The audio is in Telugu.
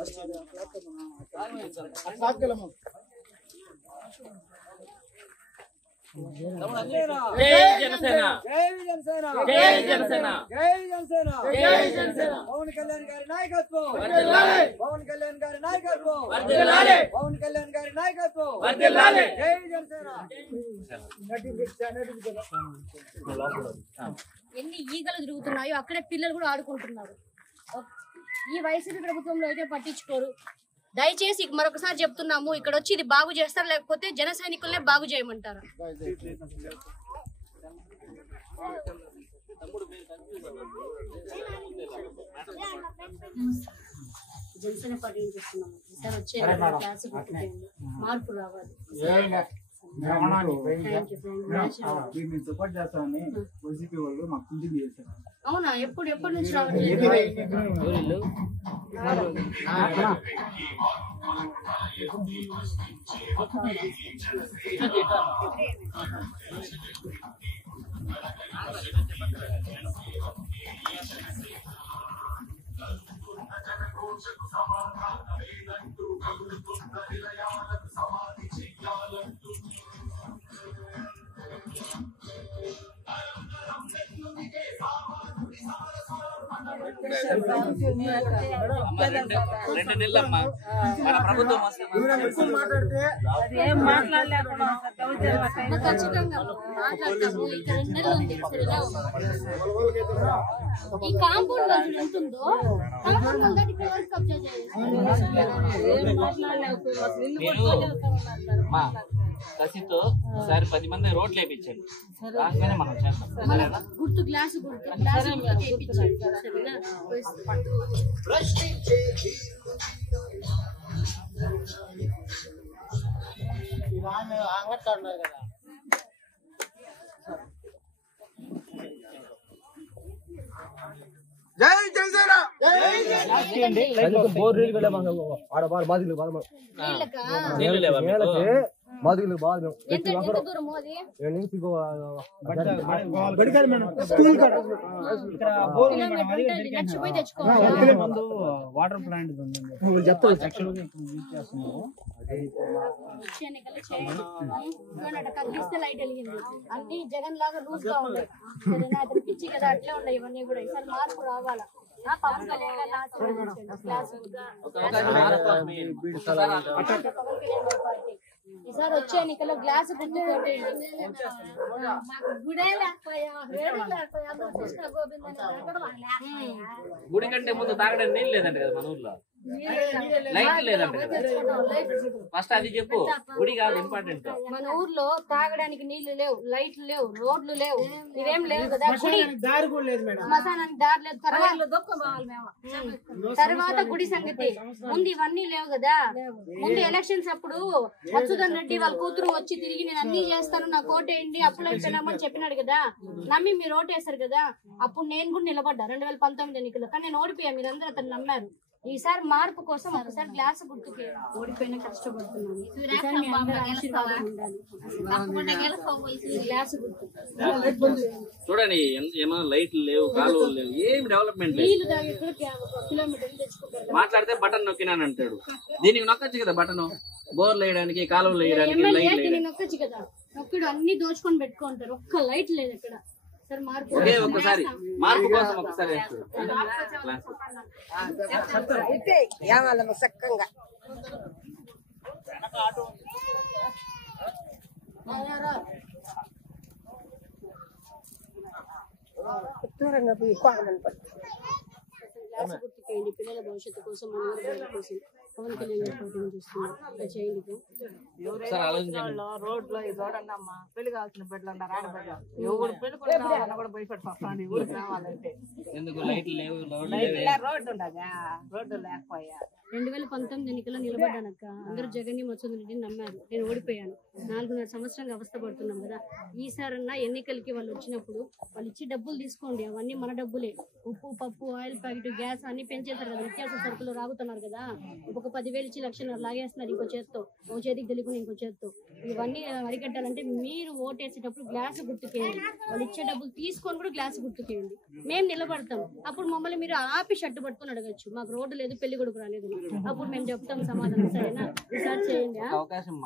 పవన్ కళ్యాణ్ గారి నాయకత్వం, పవన్ కళ్యాణ్ గారి నాయకత్వం, పవన్ కళ్యాణ్ గారి నాయకత్వం. జై జనసేన. ఎన్ని ఈగలు తిరుగుతున్నాయో అక్కడే పిల్లలు కూడా ఆడుకుంటున్నారు. ఈ వైసీపీ ప్రభుత్వంలో అయితే పట్టించుకోరు. దయచేసి మరొకసారి చెప్తున్నాము, ఇక్కడ వచ్చి ఇది బాగు చేస్తారు, లేకపోతే జన సైనికులనే బాగు చేయమంటారు. జనసేన పార్టీ చేస్తున్నాము. ఈసారి వచ్చే క్లాస్ మార్పు రావాలి. సపోర్ట్ చేస్తామని వైసీపీ వాళ్ళు మాకు పింఛన్ చేశారు. అవునా? ఎప్పటి నుంచి రావాలి? ఈ కాంపౌండ్ ఎంత ఉందో కసితో ఒకసారి 10 మంది రోడ్లు వేయించండి. రాగానే మనం చేస్తాం. గుర్తు గ్లాసు జై జనసేన. వాటర్ ప్లాంట్ కదిలిస్తే లైట్ వెలిగింది. అన్ని జగన్ లాగా లూజ్ గా ఉన్నాయి. పిచ్చి కదా అట్లే ఉన్నాయి ఇవన్నీ కూడా. ఈసారి మార్పు రావాలా? పవన్ కళ్యాణ్ ఈసారి వచ్చే ఎన్నికల్లో గ్లాసు గుర్తు కొట్టేయండి. గుడి కంటే ముందు తాగడానికి నీళ్ళు లేదంట కదా మన ఊర్లో. లైట్ లేదంట కదా. ఫస్ట్ అది చెప్పు. గుడి కాదు ఇంపార్టెంట్. మన ఊర్లో తాగడానికి నీళ్లు లేవు, లైట్లు లేవు, రోడ్లు లేవు, ఇవేం లేవు కదా. గుడి శ్మశానానికి దారి లేదు. తర్వాత గుడి సంగతి ముందు ఇవన్నీ లేవు కదా. ముందు ఎలక్షన్స్ అప్పుడు మధుసూదన్ రెడ్డి వాళ్ళ కూతురు వచ్చి తిరిగి నేను అన్ని చేస్తాను, నాకు ఓటేయండి, అప్పులు అయిపోయినామని చెప్పినాడు కదా. నమ్మి మీరు ఓటేశారు కదా. అప్పుడు నేను కూడా నిలబడ్డా 2019 ఎన్నికల్లో. కానీ నేను ఓడిపోయా, మీరందరూ అతను నమ్మారు. ఈసారి మార్పు కోసం ఒకసారి గ్లాస్ గుర్తుకే ఓడిపోయినా కష్టపడుతున్నాను. గ్లాస్ గుర్తు చూడండి. ఏమైనా లైట్లు లేవు, కాలువలు లేవు, ఏం డెవలప్మెంట్ లేదు. నీళ్లు తాగే కిలోమీటర్లు తెచ్చుకుంటారు. మాట్లాడితే బటన్ నొక్కినాను అంటాడు. దీనికి నొక్కచ్చు కదా బటన్. బోర్లు వేయడానికి, కాలువలు వేయడానికి నొక్కచ్చు కదా. నొక్కడు అన్ని దోచుకొని పెట్టుకుంటారు. ఒక్క లైట్ లేదు ఇక్కడ. ఒకే ఒక్కసారి మార్పు కోసం ఒకసారి చక్కగా పిల్లల భవిష్యత్తు కోసం, కోసం పవన్ కళ్యాణ్ చూస్తున్నారు. రోడ్లో చూడండమ్మా, పెళ్లి కావాల్సిన బిడ్డలు ఉన్నారు, ఆడబిడ్డలు. ఎవరు పెళ్లి కూడా భయపెడతాను ఊరికి రావాలంటే. రోడ్డు ఉండగా రోడ్డు లేకపోయా. 2019 ఎన్నికల్లో నిలబడ్డానక్క. అందరూ జగన్ని మధుసూదన్ రెడ్డిని నమ్మారు. నేను ఓడిపోయాను. 4.5 సంవత్సరాలుగా అవస్థ పడుతున్నాం కదా. ఈసారన్నా ఎన్నికలకి వాళ్ళు వచ్చినప్పుడు వాళ్ళు ఇచ్చి డబ్బులు తీసుకోండి. అవన్నీ మన డబ్బులే. ఉప్పు, పప్పు, ఆయిల్ ప్యాకెట్, గ్యాస్ అన్ని పెంచేస్తారు కదా, నిత్యావసర సరుకులు రాగుతున్నారు కదా, ఒక 10,000 ఇచ్చి 1,00,000 లాగేస్తున్నారు ఇంకో చేత్తో, ఒక చేతికి తెలియకుండా ఇంకో చేత్తో. ఇవన్నీ అరికట్టాలంటే మీరు ఓటేసేటప్పుడు గ్లాసు గుర్తుకేయండి, వాళ్ళు ఇచ్చే డబ్బులు తీసుకొని కూడా గ్లాసు గుర్తుకేయండి. మేము నిలబడతాం, అప్పుడు మమ్మల్ని మీరు ఆపి షర్టు పట్టుకొని అడగచ్చు, మాకు రోడ్డు లేదు పెళ్లి కొడుకు రాలేదు, అప్పుడు మేము చెప్తాం సమాధానం. సరేనా, ఈసారి చేయండి. అవకాశం